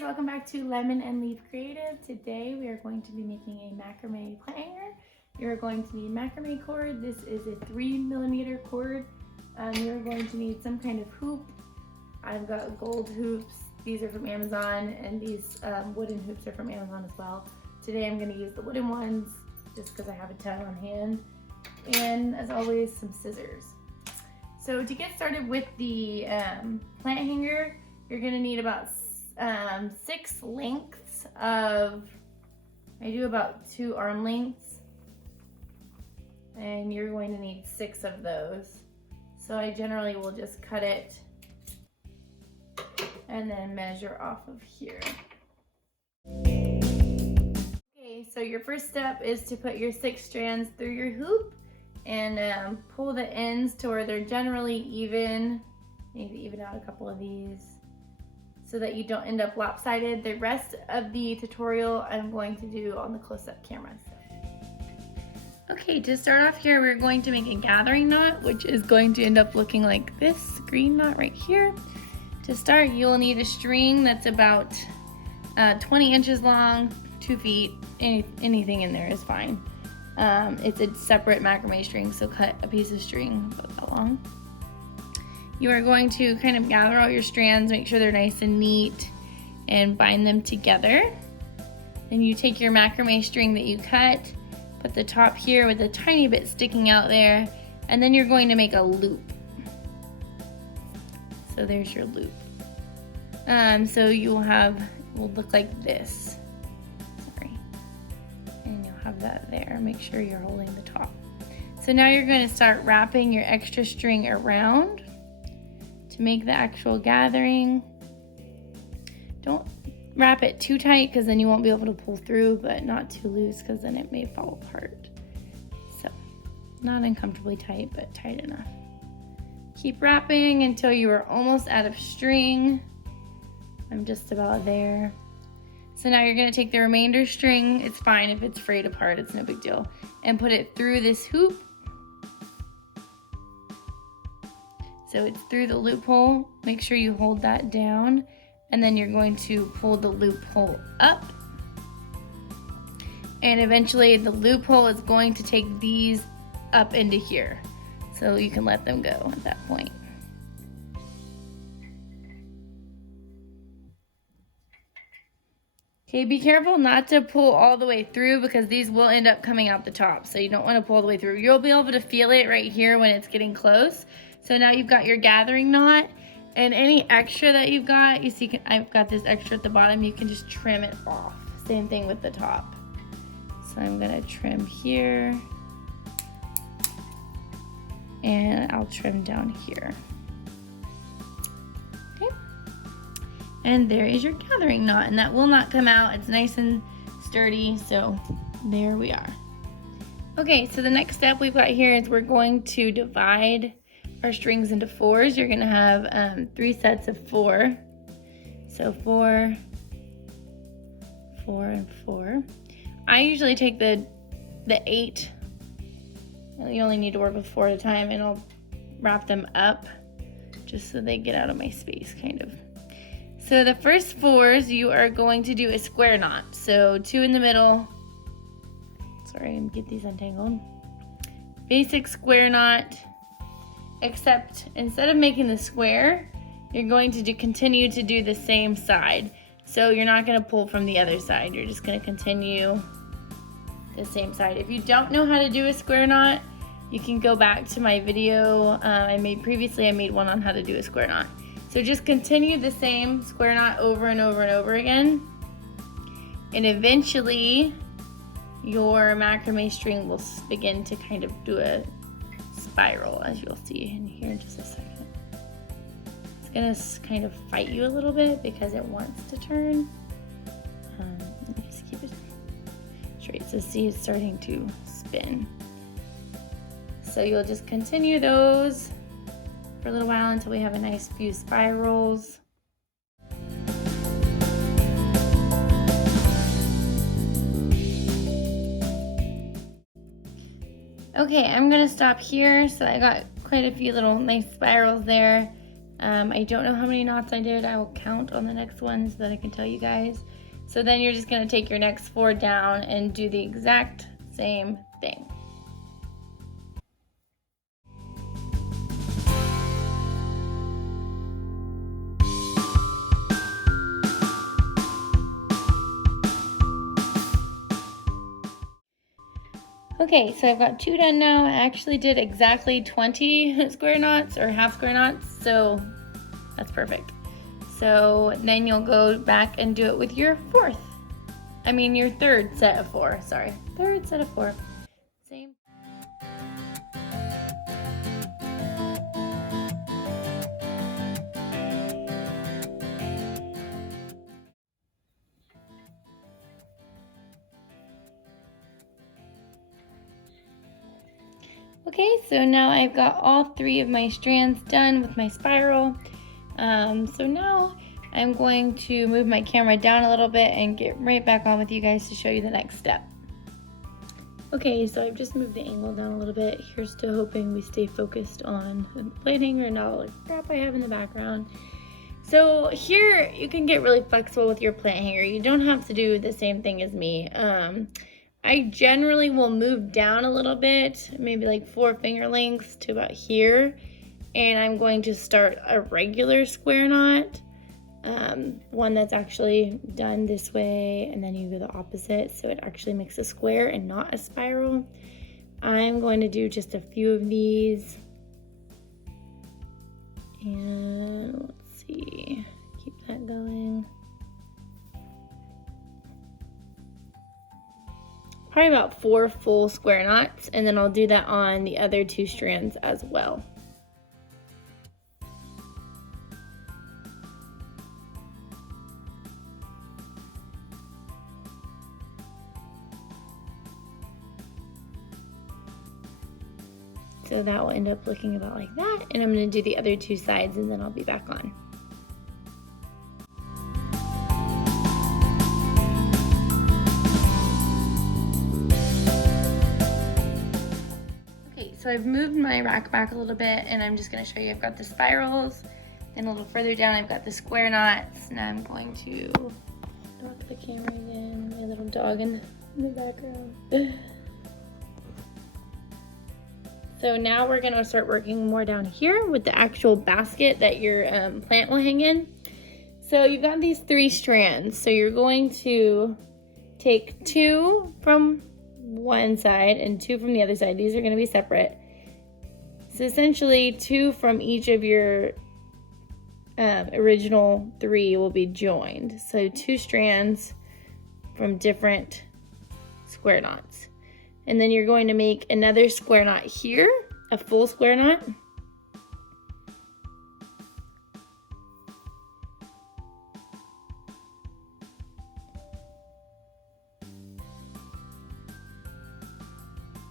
guys, welcome back to Lemon and Leaf Creative. Today we are going to be making a macrame plant hanger. You're going to need macrame cord. This is a 3mm cord. You're going to need some kind of hoop. I've got gold hoops. These are from Amazon, and these wooden hoops are from Amazon as well. Today I'm going to use the wooden ones just because I have a ton on hand. And as always, some scissors. So to get started with the plant hanger, you're going to need about 6 lengths of, I do about 2 arm lengths, and you're going to need 6 of those. So I generally will just cut it and then measure off of here. Okay, so your first step is to put your 6 strands through your hoop and pull the ends to where they're generally even. Maybe even out a couple of these so that you don't end up lopsided. The rest of the tutorial I'm going to do on the close-up camera. Okay, to start off here, we're going to make a gathering knot, which is going to end up looking like this green knot right here. To start, you'll need a string that's about 20 inches long, 2 feet, anything in there is fine. It's a separate macrame string, so cut a piece of string about that long. You are going to kind of gather all your strands, make sure they're nice and neat, and bind them together. Then you take your macrame string that you cut, put the top here with a tiny bit sticking out there, and then you're going to make a loop. So there's your loop. So you will have, it will look like this. Sorry. And you'll have that there. Make sure you're holding the top. So now you're going to start wrapping your extra string around to make the actual gathering. Don't wrap it too tight because then you won't be able to pull through, but not too loose because then it may fall apart. So not uncomfortably tight, but tight enough. Keep wrapping until you are almost out of string. I'm just about there. So now you're going to take the remainder string, it's fine if it's frayed apart, it's no big deal, and put it through this hoop. So it's through the loophole. Make sure you hold that down, and then you're going to pull the loophole up. And eventually the loophole is going to take these up into here. So you can let them go at that point. Okay, be careful not to pull all the way through because these will end up coming out the top. So you don't want to pull all the way through. You'll be able to feel it right here when it's getting close. So now you've got your gathering knot, and any extra that you've got, you see I've got this extra at the bottom, you can just trim it off. Same thing with the top. So I'm gonna trim here, and I'll trim down here. Okay, and there is your gathering knot, and that will not come out. It's nice and sturdy, so there we are. Okay, so the next step we've got here is we're going to divide our strings into 4s. You're gonna have 3 sets of 4. So 4, 4, and 4. I usually take the 8. You only need to work with 4 at a time, and I'll wrap them up just so they get out of my space, kind of. So the first 4s, you are going to do a square knot. So 2 in the middle. Sorry, I'm get these untangled. Basic square knot. Except instead of making the square, you're going to continue to do the same side. So you're not going to pull from the other side. You're just going to continue the same side. If you don't know how to do a square knot, you can go back to my video I made previously. I made one on how to do a square knot. So just continue the same square knot over and over and over again. And eventually your macrame string will begin to kind of do a spiral, as you'll see in here in just a second. It's gonna kind of fight you a little bit because it wants to turn. Just keep it straight. So see, it's starting to spin. So you'll just continue those for a little while until we have a nice few spirals. Okay, I'm gonna stop here. So I got quite a few little nice spirals there. I don't know how many knots I did. I will count on the next one so that I can tell you guys. So then you're just going to take your next 4 down and do the exact same thing. Okay, so I've got 2 done now. I actually did exactly 20 square knots or half square knots, so that's perfect. So then you'll go back and do it with your your third set of 4, sorry. Third set of 4. Same. Okay, so now I've got all 3 of my strands done with my spiral. So now I'm going to move my camera down a little bit and get right back on with you guys to show you the next step. Okay, so I've just moved the angle down a little bit. Here's to hoping we stay focused on the plate hanger and all the crap I have in the background. So here you can get really flexible with your plant hanger. You don't have to do the same thing as me. I generally will move down a little bit, maybe like 4 finger lengths to about here. And I'm going to start a regular square knot, one that's actually done this way, and then you go the opposite, so it actually makes a square and not a spiral. I'm going to do just a few of these, and let's see, keep that going. Probably about 4 full square knots, and then I'll do that on the other 2 strands as well. So that will end up looking about like that, and I'm going to do the other 2 sides and then I'll be back on. Okay, so I've moved my rack back a little bit, and I'm just going to show you I've got the spirals, then a little further down I've got the square knots. Now I'm going to drop the camera again, my little dog in the background. So now we're going to start working more down here with the actual basket that your plant will hang in. So you've got these 3 strands. So you're going to take 2 from one side and 2 from the other side. These are going to be separate. So essentially 2 from each of your original 3 will be joined. So 2 strands from different square knots. And then you're going to make another square knot here, a full square knot.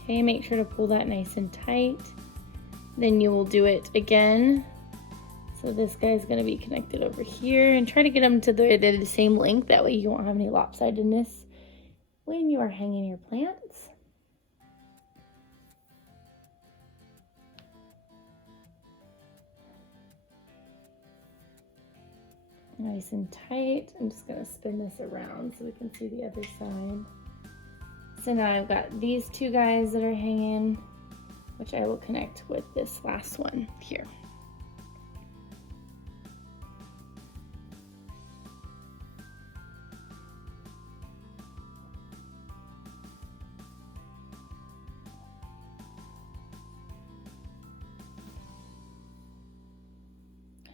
Okay, make sure to pull that nice and tight. Then you will do it again. So this guy's going to be connected over here, and try to get them to the same length. That way you won't have any lopsidedness when you are hanging your plants. Nice and tight. I'm just going to spin this around so we can see the other side. So now I've got these 2 guys that are hanging, which I will connect with this last one here.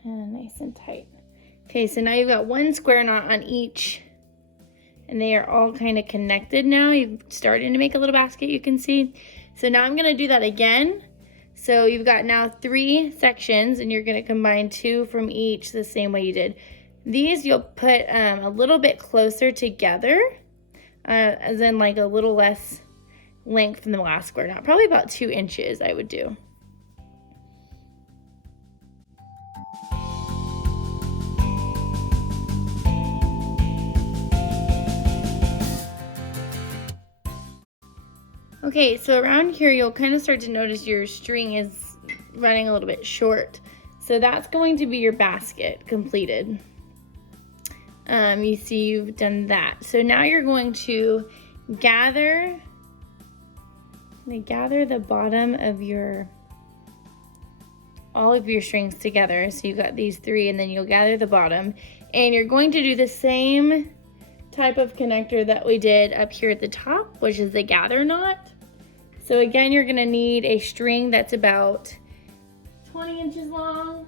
And nice and tight. Okay, so now you've got 1 square knot on each, and they are all kind of connected now. You've started to make a little basket, you can see. So now I'm gonna do that again. So you've got now 3 sections, and you're gonna combine 2 from each the same way you did. These you'll put a little bit closer together, as in like a little less length from the last square knot. Probably about 2 inches I would do. Okay, so around here you'll kind of start to notice your string is running a little bit short. So that's going to be your basket completed. You see you've done that. So now you're going to gather the bottom of all of your strings together. So you've got these 3, and then you'll gather the bottom, and you're going to do the same type of connector that we did up here at the top, which is the gather knot. So again, you're gonna need a string that's about 20 inches long,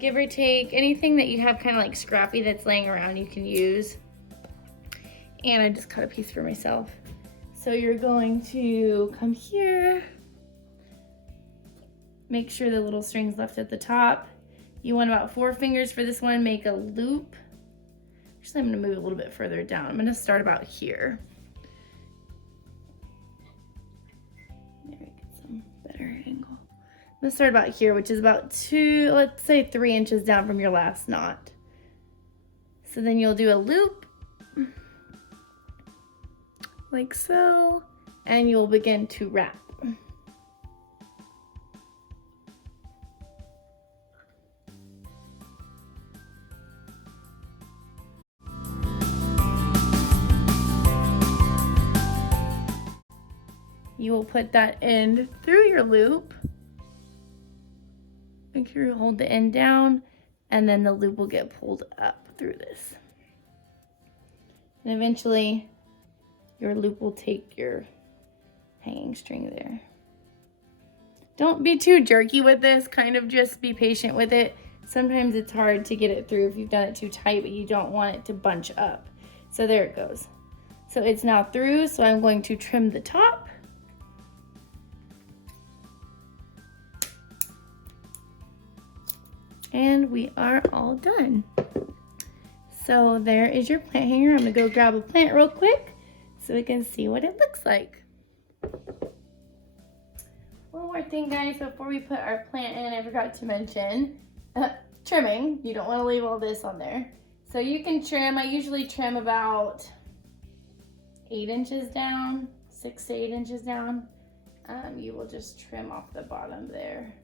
give or take. Anything that you have kind of like scrappy that's laying around you can use. And I just cut a piece for myself. So you're going to come here, make sure the little string's left at the top. You want about 4 fingers for this one, make a loop. Actually, I'm gonna move a little bit further down. I'm gonna start about here. There, we get some better angle. I'm gonna start about here, which is about 2, let's say 3 inches down from your last knot. So then you'll do a loop, like so, and you'll begin to wrap. You will put that end through your loop. Make sure you hold the end down, and then the loop will get pulled up through this. And eventually your loop will take your hanging string there. Don't be too jerky with this, kind of just be patient with it. Sometimes it's hard to get it through if you've done it too tight, but you don't want it to bunch up. So there it goes. So it's now through, so I'm going to trim the top. And we are all done. So there is your plant hanger. I'm gonna go grab a plant real quick so we can see what it looks like. One more thing, guys, before we put our plant in, I forgot to mention trimming. You don't wanna leave all this on there. So you can trim, I usually trim about 8 inches down, 6 to 8 inches down. You will just trim off the bottom there.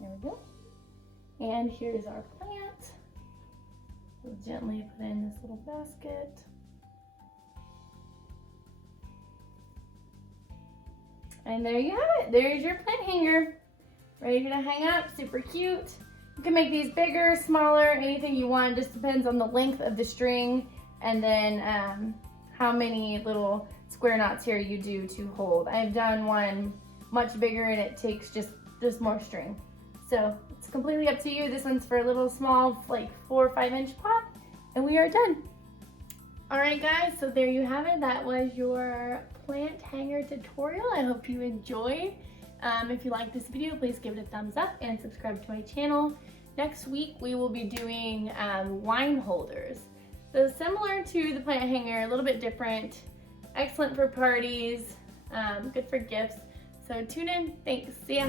There we go. And here's our plant. We'll gently put it in this little basket. And there you have it. There's your plant hanger. Ready to hang up, super cute. You can make these bigger, smaller, anything you want. Just depends on the length of the string and then how many little square knots here you do to hold. I've done one much bigger and it takes just more string. So it's completely up to you. This one's for a little small, like 4 or 5 inch pot, and we are done. All right, guys, so there you have it. That was your plant hanger tutorial. I hope you enjoyed. If you like this video, please give it a thumbs up and subscribe to my channel. Next week, we will be doing wine holders. So similar to the plant hanger, a little bit different, excellent for parties, good for gifts. So tune in, thanks, see ya.